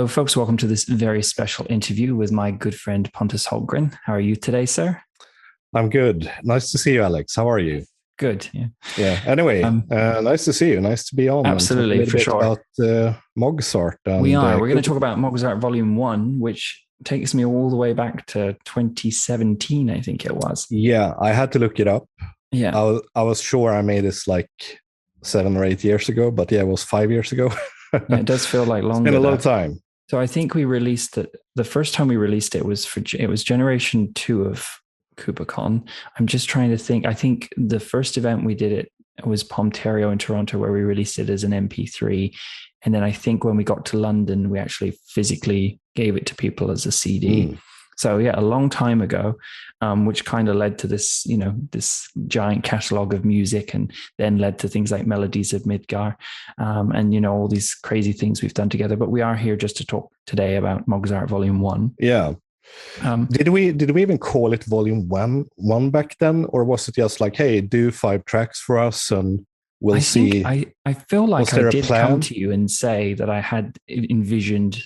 Hello, folks. Welcome to this very special interview with my good friend Pontus Hultgren. How are you today, sir? I'm good. Nice to see you, Alex. How are you? Good. Yeah. Yeah. Anyway, nice to see you. Nice to be on and talk a Absolutely, little for bit sure. about Mogzart. We And are. We're going to talk about Mogzart Volume One, which takes me all the way back to 2017, I think it was. Yeah, I had to look it up. Yeah. I was sure I made this like 7 or 8 years ago, but yeah, it was 5 years ago. Yeah, it does feel like longer. It's been a long time. So I think we released it. The first time we released it was it was Generation 2 of KupoCon. I'm just trying to think. I think the first event we did it was Ontario in Toronto, where we released it as an MP3. And then I think when we got to London, we actually physically gave it to people as a CD. So yeah, a long time ago, which kind of led to this, this giant catalog of music, and then led to things like Melodies of Midgar, and all these crazy things we've done together. But we are here just to talk today about Mogzart Volume One. Yeah. Did we even call it Volume One back then, or was it just like, hey, do 5 tracks for us and we'll see? I feel like I did plan? come to you and say that I had envisioned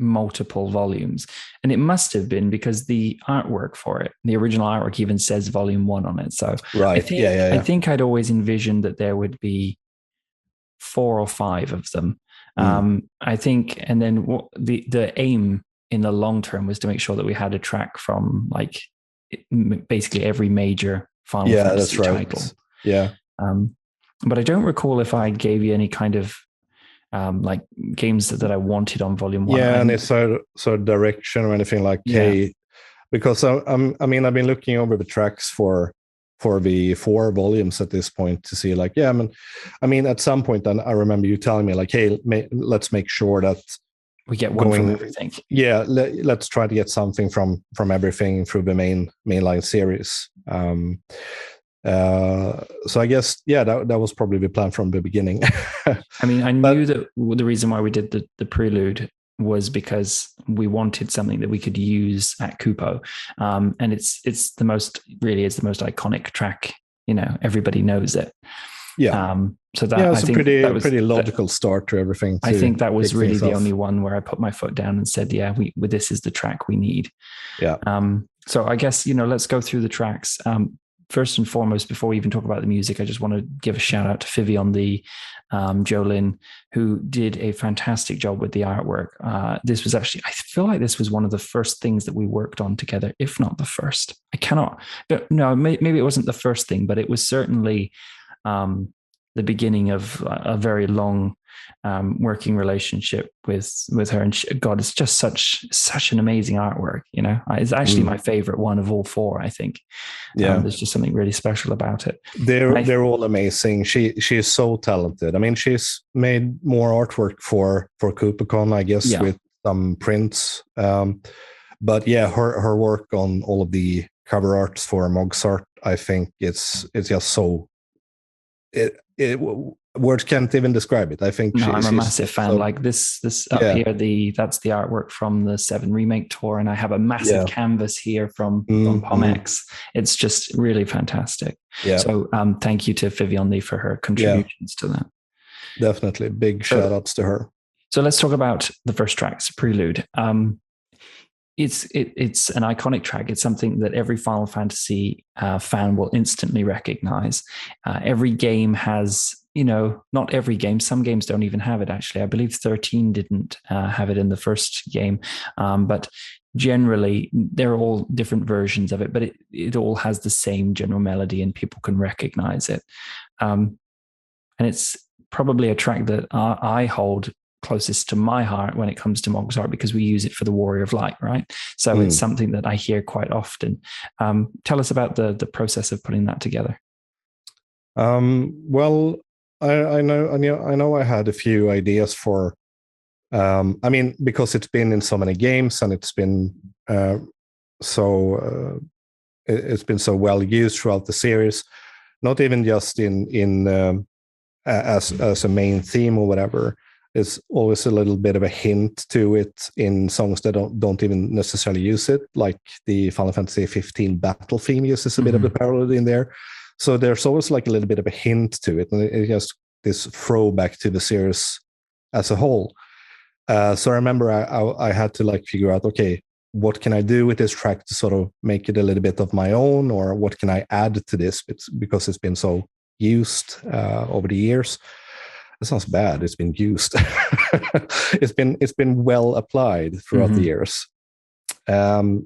multiple volumes, and it must have been because the artwork for it, the original artwork, even says Volume One on it. So right, I think I'd always envisioned that there would be 4 or 5 of them. I think, and then the aim in the long term was to make sure that we had a track from like basically every major Final Fantasy title. Yeah. But I don't recall if I gave you any kind of like games that I wanted on Volume One. Yeah, and it's sort of direction or anything like, hey, because I've been looking over the tracks for the 4 volumes at this point to see like, I mean, at some point, then I remember you telling me like, hey, let's make sure that we get one from everything. Yeah, let's try to get something from everything through the mainline series. So I guess, that was probably the plan from the beginning. I mean, I knew that the reason why we did the Prelude was because we wanted something that we could use at Kupo. And it's the most iconic track, everybody knows it. Yeah. So that it's a pretty logical start to everything. I think that was really the only one where I put my foot down and said, this is the track we need. Yeah. So I guess, let's go through the tracks. First and foremost, before we even talk about the music, I just want to give a shout out to VIII, the Jolin, who did a fantastic job with the artwork. This was actually, I feel like this was one of the first things that we worked on together, if not the first. Maybe it wasn't the first thing, but it was certainly the beginning of a very long working relationship with her. And God, it's just such an amazing artwork. It's actually my favorite one of all 4. I think. There's just something really special about it. They're all amazing. She is so talented. I mean, she's made more artwork for KupoCon, I guess, with some prints. But her work on all of the cover arts for Mogzart, I think it's just so. Words can't even describe it. I think I'm a massive fan. So, like this up here, that's the artwork from the 7 remake tour, and I have a massive canvas here from Pom X. It's just really fantastic. Yeah. So thank you to VIII for her contributions to that. Definitely, big shout outs to her. So let's talk about the first tracks, Prelude. It's an iconic track. It's something that every Final Fantasy fan will instantly recognize. Every game has, not every game. Some games don't even have it, actually. I believe 13 didn't have it in the first game. But generally, they're all different versions of it, but it all has the same general melody and people can recognize it. And it's probably a track that I hold closest to my heart when it comes to Mogzart, because we use it for the Warrior of Light, right? So it's something that I hear quite often. Tell us about the process of putting that together. Well, I know I had a few ideas for, because it's been in so many games and it's been it's been so well used throughout the series, not even just in as a main theme or whatever. There's always a little bit of a hint to it in songs that don't even necessarily use it, like the Final Fantasy 15 battle theme uses a bit of a parallel in there. So there's always like a little bit of a hint to it, and it has this throwback to the series as a whole. So I remember I had to like figure out, okay, what can I do with this track to sort of make it a little bit of my own, or what can I add to this? Because it's been so used over the years. It sounds bad. It's been used. It's been well applied throughout the years.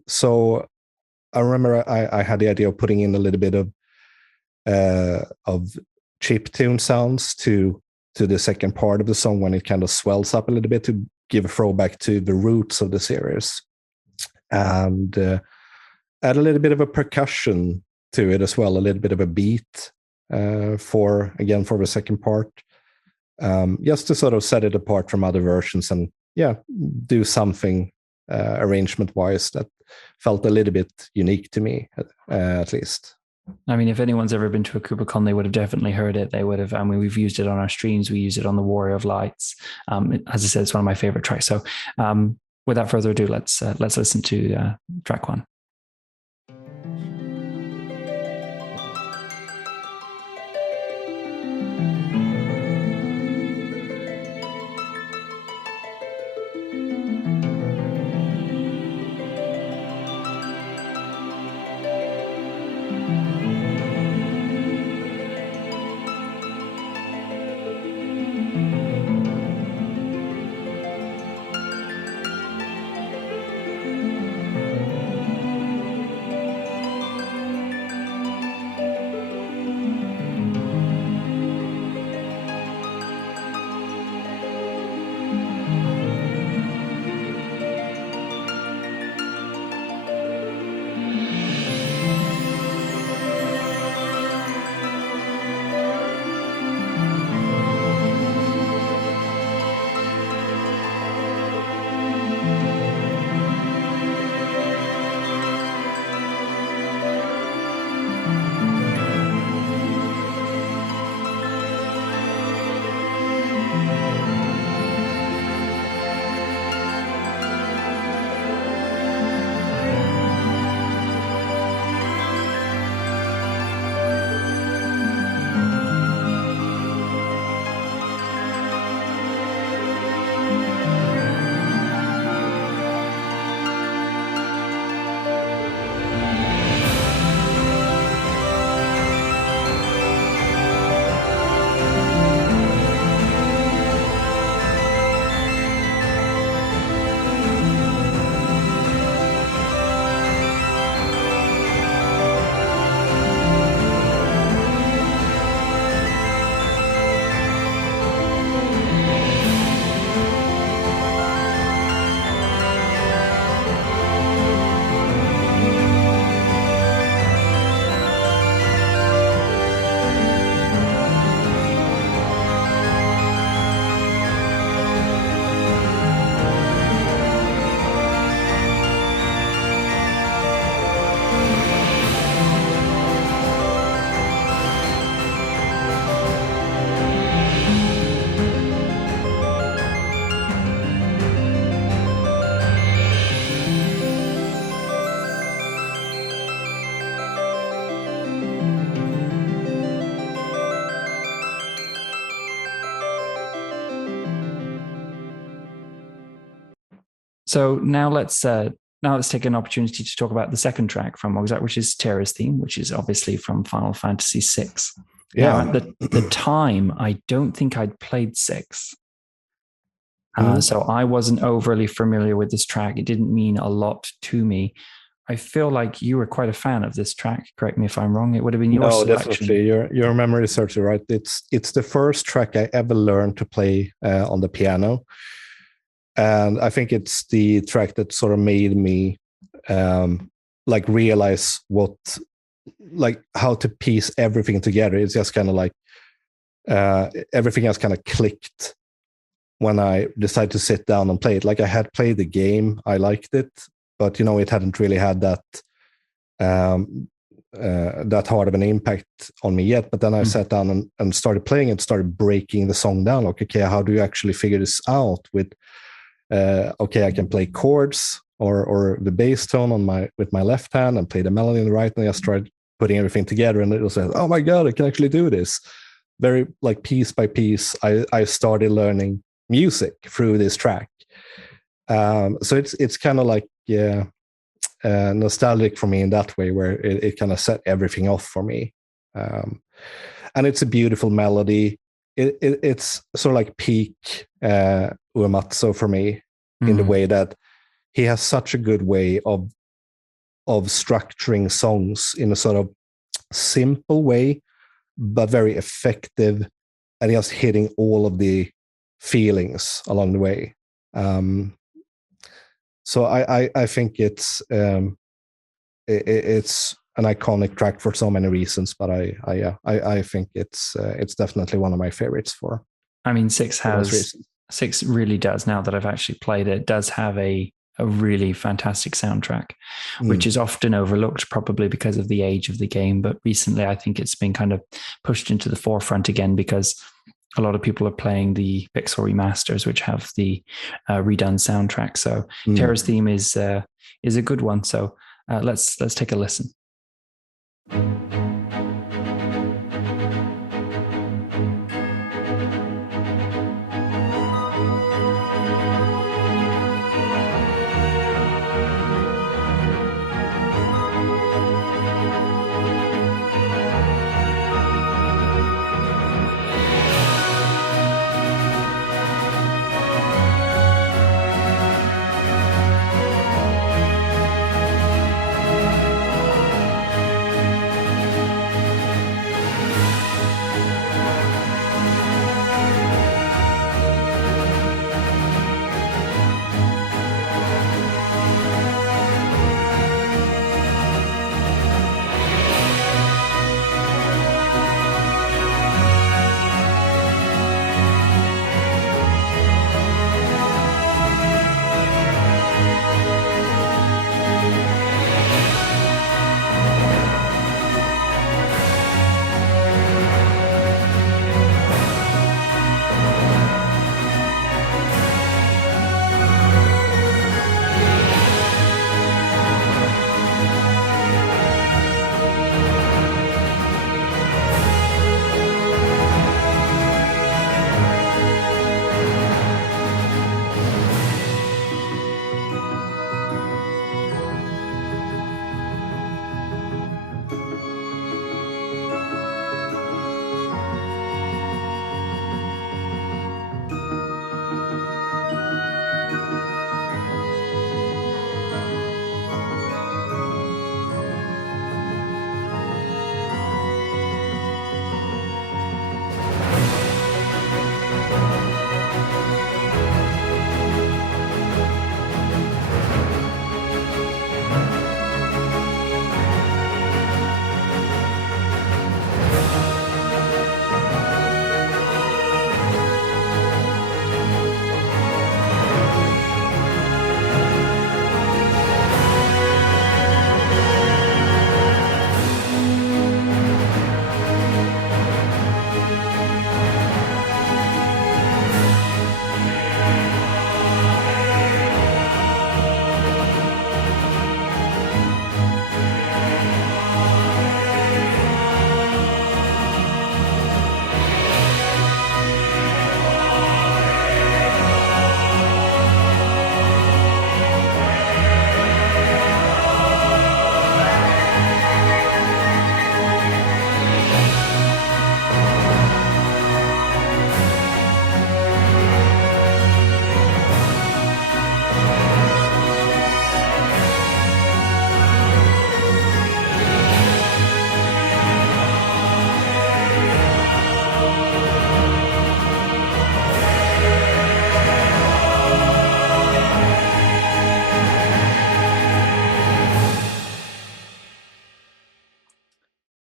So I remember I had the idea of putting in a little bit of chip tune sounds to the second part of the song when it kind of swells up a little bit to give a throwback to the roots of the series, and add a little bit of a percussion to it as well, a little bit of a beat for the second part, just to sort of set it apart from other versions and do something arrangement wise that felt a little bit unique to me, at least. I mean, if anyone's ever been to a KupoCon, they would have definitely heard it. They would have. I mean, we've used it on our streams. We use it on the Warrior of Lights. As I said, it's one of my favorite tracks. So, without further ado, let's listen to track one. So now let's take an opportunity to talk about the second track from Mogzart, which is Terra's theme, which is obviously from Final Fantasy VI. Yeah. Now, at the time, I don't think I'd played 6. So I wasn't overly familiar with this track. It didn't mean a lot to me. I feel like you were quite a fan of this track. Correct me if I'm wrong. It would have been your selection. Definitely. Your memory serves you right. It's the first track I ever learned to play on the piano. And I think it's the track that sort of made me realize how to piece everything together. It's just kind of like everything else kind of clicked when I decided to sit down and play it. Like I had played the game, I liked it, but it hadn't really had that that hard of an impact on me yet. But then I sat down and started playing it, started breaking the song down. Like, okay, how do you actually figure this out? With I can play chords or the bass tone with my left hand and play the melody in the right, and I started putting everything together, and it was like, oh my god, I can actually do this. Very like piece by piece, I started learning music through this track. So it's kind of like nostalgic for me in that way, where it kind of set everything off for me. And it's a beautiful melody. It's sort of like peak Uematsu for me, in the way that he has such a good way of structuring songs in a sort of simple way, but very effective, and just hitting all of the feelings along the way. So I think it's an iconic track for so many reasons, but I think it's definitely one of my favorites for. I mean, six really does, now that I've actually played it, does have a really fantastic soundtrack, which is often overlooked probably because of the age of the game. But recently, I think it's been kind of pushed into the forefront again, because a lot of people are playing the Pixel remasters, which have the redone soundtrack. So Terra's theme is a good one. So let's take a listen.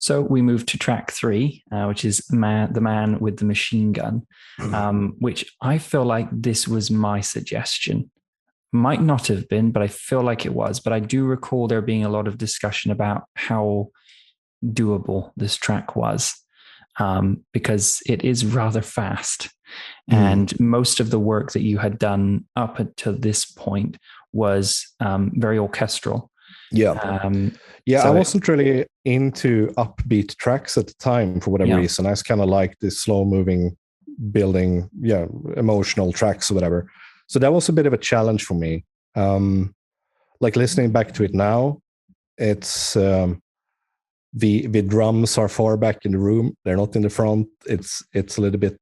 So we move to track 3, which is the man with the machine gun, which I feel like this was my suggestion. Might not have been, but I feel like it was. But I do recall there being a lot of discussion about how doable this track was, because it is rather fast. And most of the work that you had done up until this point was very orchestral. So I wasn't really into upbeat tracks at the time for whatever reason. I just kind of like the slow moving, building, emotional tracks or whatever. So that was a bit of a challenge for me. Like listening back to it now, it's the drums are far back in the room; they're not in the front. It's a little bit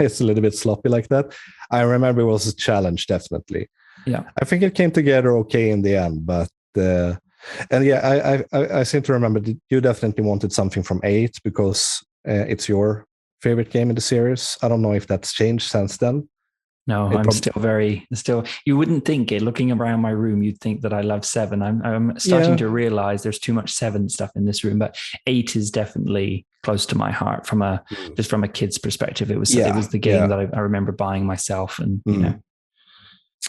it's a little bit sloppy like that. I remember it was a challenge, definitely. Yeah, I think it came together okay in the end, but and yeah, I seem to remember that you definitely wanted something from 8 because it's your favorite game in the series. I don't know if that's changed since then. no, I'm still. You wouldn't think it. Looking around my room, you'd think that I love 7. I'm starting to realize there's too much 7 stuff in this room, but 8 is definitely close to my heart from a kid's perspective. It was the game that I remember buying myself, and you know.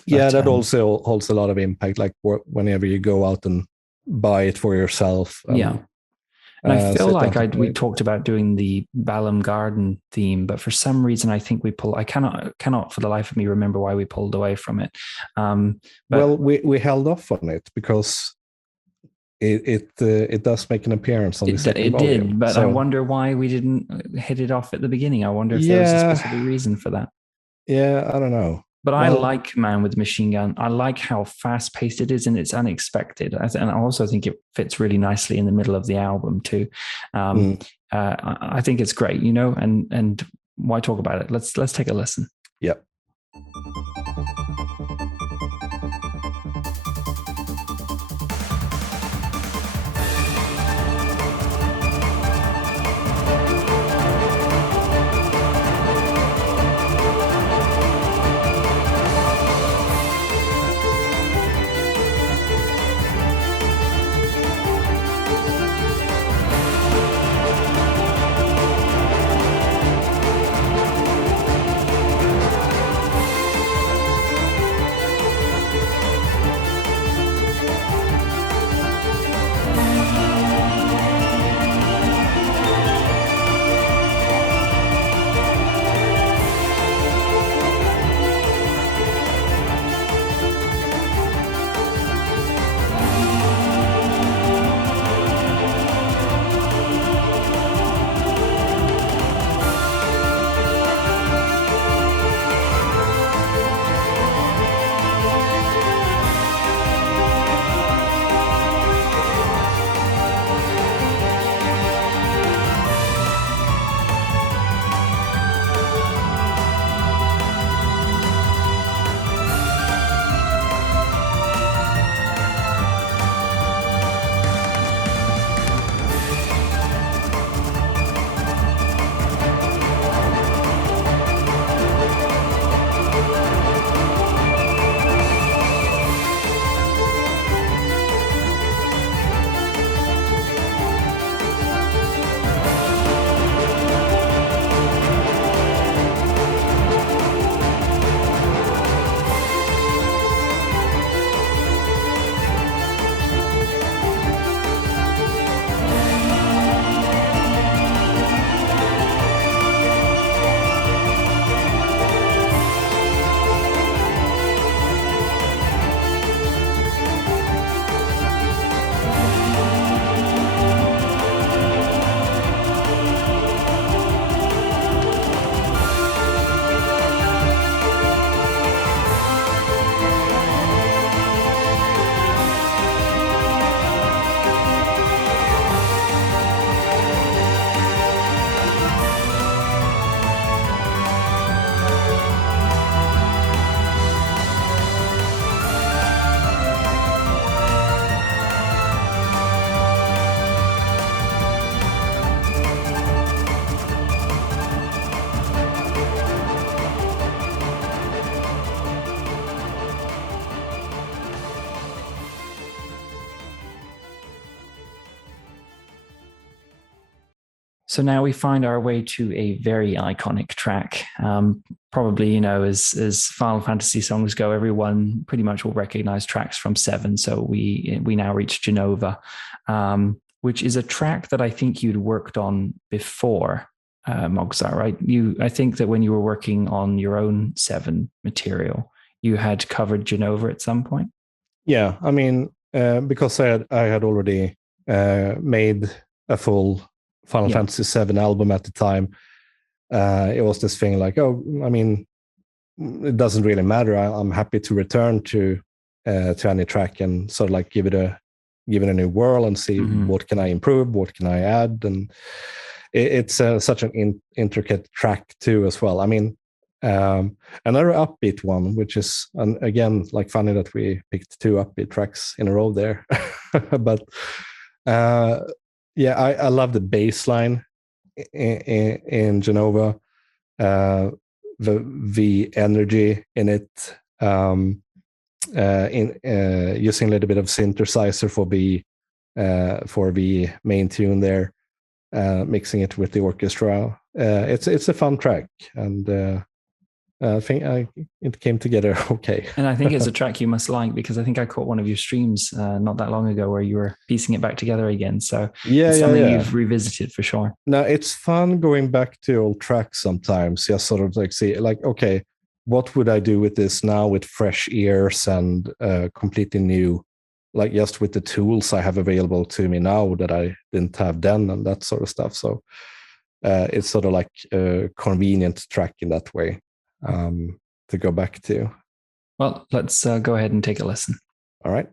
Yeah, that also holds a lot of impact. Like whenever you go out and buy it for yourself. And I feel like we talked about doing the Balam Garden theme, but for some reason I think I cannot for the life of me remember why we pulled away from it. Well, we held off on it because it does make an appearance on the second volume. It did, but I wonder why we didn't hit it off at the beginning. I wonder if there was a specific reason for that. Yeah, I don't know. But I like Man with Machine Gun. I like how fast-paced it is, and it's unexpected. And I also think it fits really nicely in the middle of the album too. I think it's great, you know. And why talk about it? Let's take a listen. Yep. So now we find our way to a very iconic track. Probably, you know, as Final Fantasy songs go, everyone pretty much will recognize tracks from 7. So we now reach J.E.N.O.V.A, which is a track that I think you'd worked on before, Mogzart, right? I think that when you were working on your own 7 material, you had covered J.E.N.O.V.A at some point. Yeah, I mean, because I had already made a full Final Fantasy VII album at the time. It was this thing like, oh, I mean, it doesn't really matter. I'm happy to return to any track and sort of like give it a new whirl and see what can I improve, what can I add, and it's such an intricate track too as well. I mean, another upbeat one, which is again like funny that we picked two upbeat tracks in a row there, but yeah, I love the bass line in J.E.N.O.V.A. The energy in it, in using a little bit of synthesizer for the main tune there, mixing it with the orchestra. It's a fun track, and I think it came together okay. And I think it's a track you must like, because I think I caught one of your streams not that long ago where you were piecing it back together again. So it's something you've revisited for sure. No, it's fun going back to old tracks sometimes. Just sort of like see, like, okay, what would I do with this now with fresh ears and completely new, like just with the tools I have available to me now that I didn't have then, and that sort of stuff. So it's sort of like a convenient track in that way to go back to. Well, let's go ahead and take a listen. All right.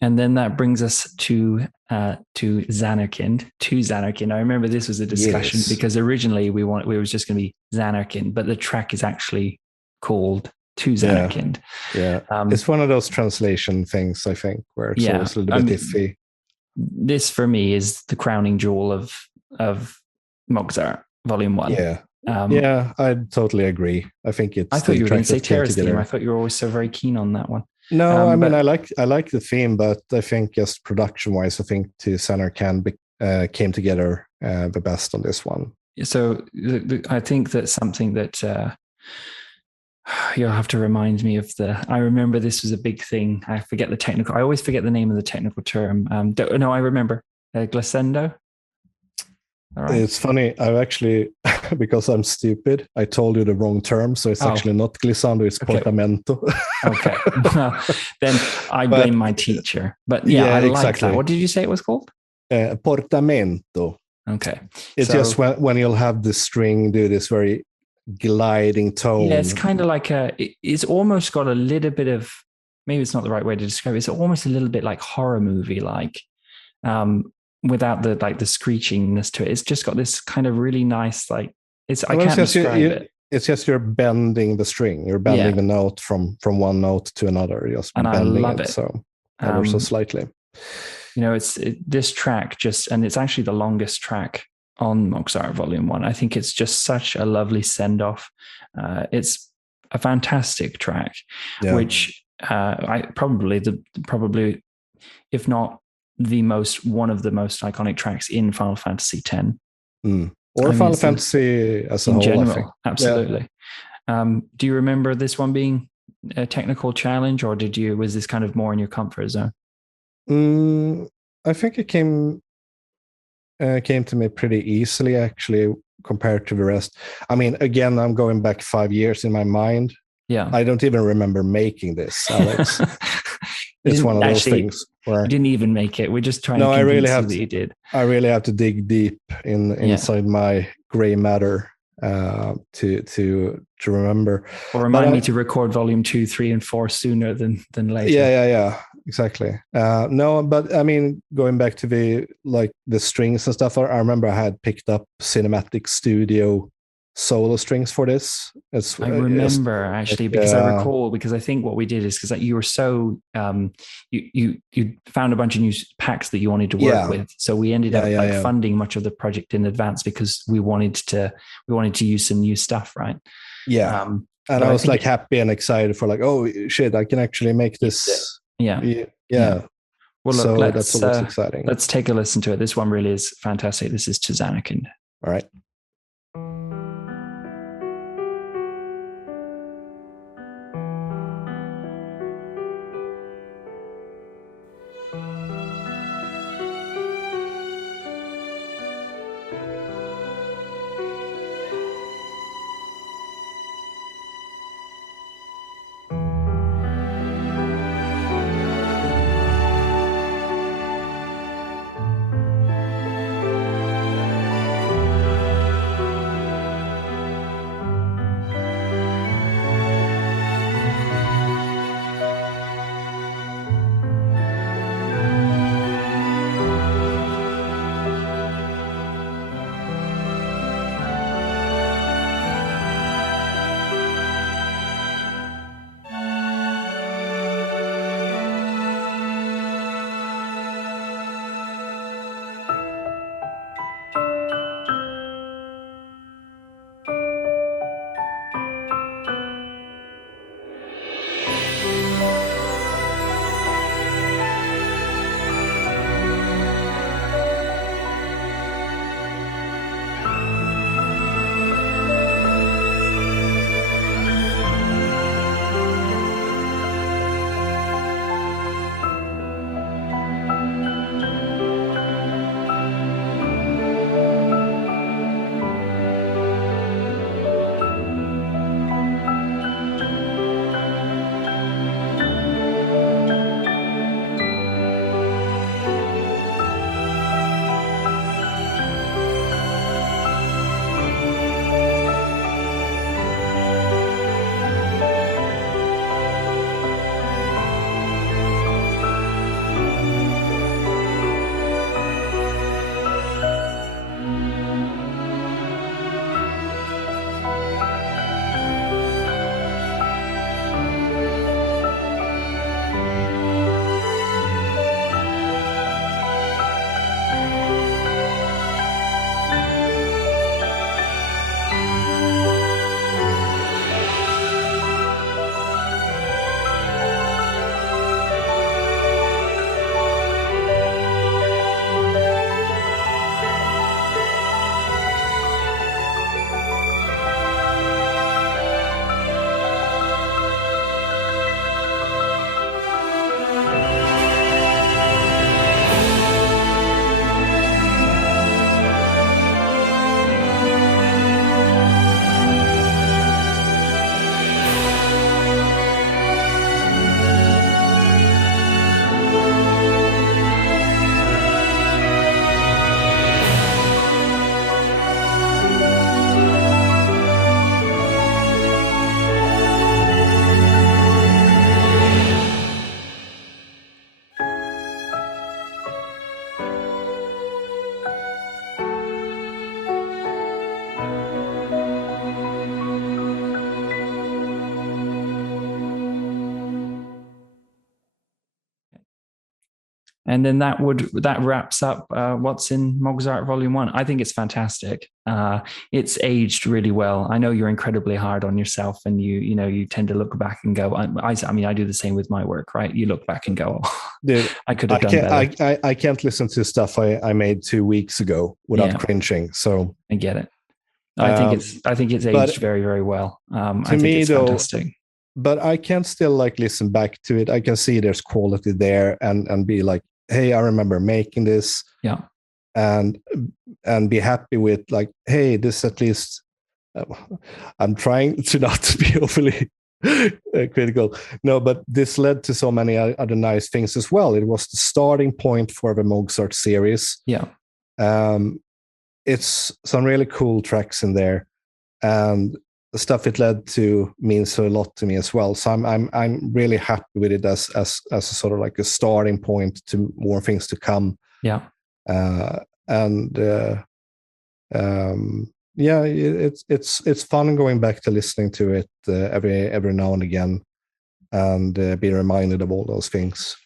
And then that brings us to Zanarkand. I remember this was a discussion because originally we was just going to be Zanarkand, but the track is actually called To Zanarkand. Yeah, it's one of those translation things, I think, where it's always a little bit iffy. This for me is the crowning jewel of Mogzart Volume One. Yeah, I totally agree. I think it's. I thought you were going to say Terra's theme. I thought you were always so very keen on that one. No, I mean I like the theme, but I think just production-wise, I think To Zanarkand came together the best on this one. So I think that's something that you'll have to remind me of I remember this was a big thing. I always forget the name of the technical term. No, I remember glissando. All right. It's funny. I've actually, because I'm stupid, I told you the wrong term. So it's actually not glissando, it's Okay. portamento. Okay. Well, then I blame my teacher. But yeah, I like exactly. that. What did you say it was called? Portamento. Okay. It's just when you'll have the string do this very gliding tone. Yeah, it's kind of like it's almost got a little bit of, maybe it's not the right way to describe it. It's almost a little bit like horror movie, like without the screechingness to it. It's just got this kind of really nice, like I can't describe it. It's just you're bending the string. You're bending the note from one note to another. Just and bending I love it so ever so slightly. This track and it's actually the longest track on Mogzart Volume One. I think it's just such a lovely send off. It's a fantastic track, which I probably if not one of the most iconic tracks in Final Fantasy X. Or Final Fantasy as a whole, general, I think. Absolutely. Yeah. Do you remember this one being a technical challenge, or was this kind of more in your comfort zone? I think it came to me pretty easily, actually, compared to the rest. I mean, again, I'm going back 5 years in my mind. Yeah. I don't even remember making this, Alex. It's one of those things where you didn't even make it. We're just trying to convince you that you did. I really have to dig deep inside my gray matter to remember. Or remind me to record volume 2, 3, and 4 sooner than later. Yeah, exactly. No, but I mean, going back to the strings and stuff, I remember I had picked up Cinematic Studio solo strings for this. I remember actually, because I recall, because I think what we did is because you were so you found a bunch of new packs that you wanted to work with, so we ended up funding much of the project in advance because we wanted to use some new stuff, right? And I was happy and excited for oh shit, I can actually make this. Yeah. Well, look, so that's always exciting. Let's take a listen to it. This one really is fantastic. This is to Zanarkand. All right. And then that wraps up what's in Mogzart Volume One. I think it's fantastic. It's aged really well. I know you're incredibly hard on yourself, and you tend to look back and go. I mean, I do the same with my work, right? You look back and go, oh, dude, I could have done better. I can't listen to stuff I made 2 weeks ago without cringing. So I get it. I think it's aged very, very well. I think it's fantastic. But I can still like listen back to it. I can see there's quality there and be like, hey, I remember making this. Yeah. And be happy with like, hey, this at least I'm trying to not be overly critical. No, but this led to so many other nice things as well. It was the starting point for the Mogzart series. Yeah. It's some really cool tracks in there, and the stuff it led to means a lot to me as well. So I'm really happy with it as a sort of like a starting point to more things to come. Yeah. It's fun going back to listening to it every now and again, and be reminded of all those things.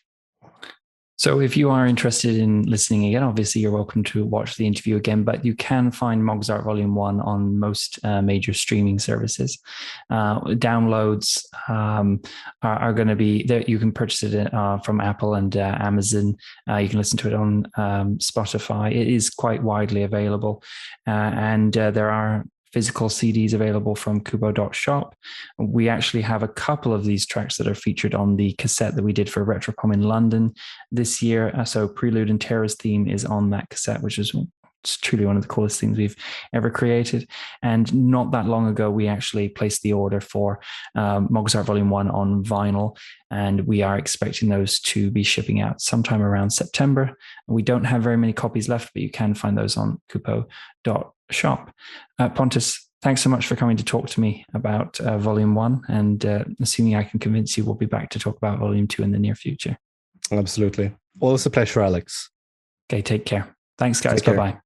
So if you are interested in listening again, obviously you're welcome to watch the interview again, but you can find Mogzart Volume One on most major streaming services. Downloads are going to be there. You can purchase it from Apple and Amazon. You can listen to it on Spotify. It is quite widely available. And there are physical CDs available from Kupo.shop. We actually have a couple of these tracks that are featured on the cassette that we did for Retropom in London this year. So Prelude and Terra's theme is on that cassette, which is truly one of the coolest things we've ever created. And not that long ago, we actually placed the order for Mogzart Volume One on vinyl, and we are expecting those to be shipping out sometime around September. We don't have very many copies left, but you can find those on Kupo.shop. Pontus, thanks so much for coming to talk to me about Volume One, and assuming I can convince you, we'll be back to talk about Volume Two in the near future. Absolutely. Always a pleasure, Alex. Okay, take care. Thanks, guys. Bye-bye.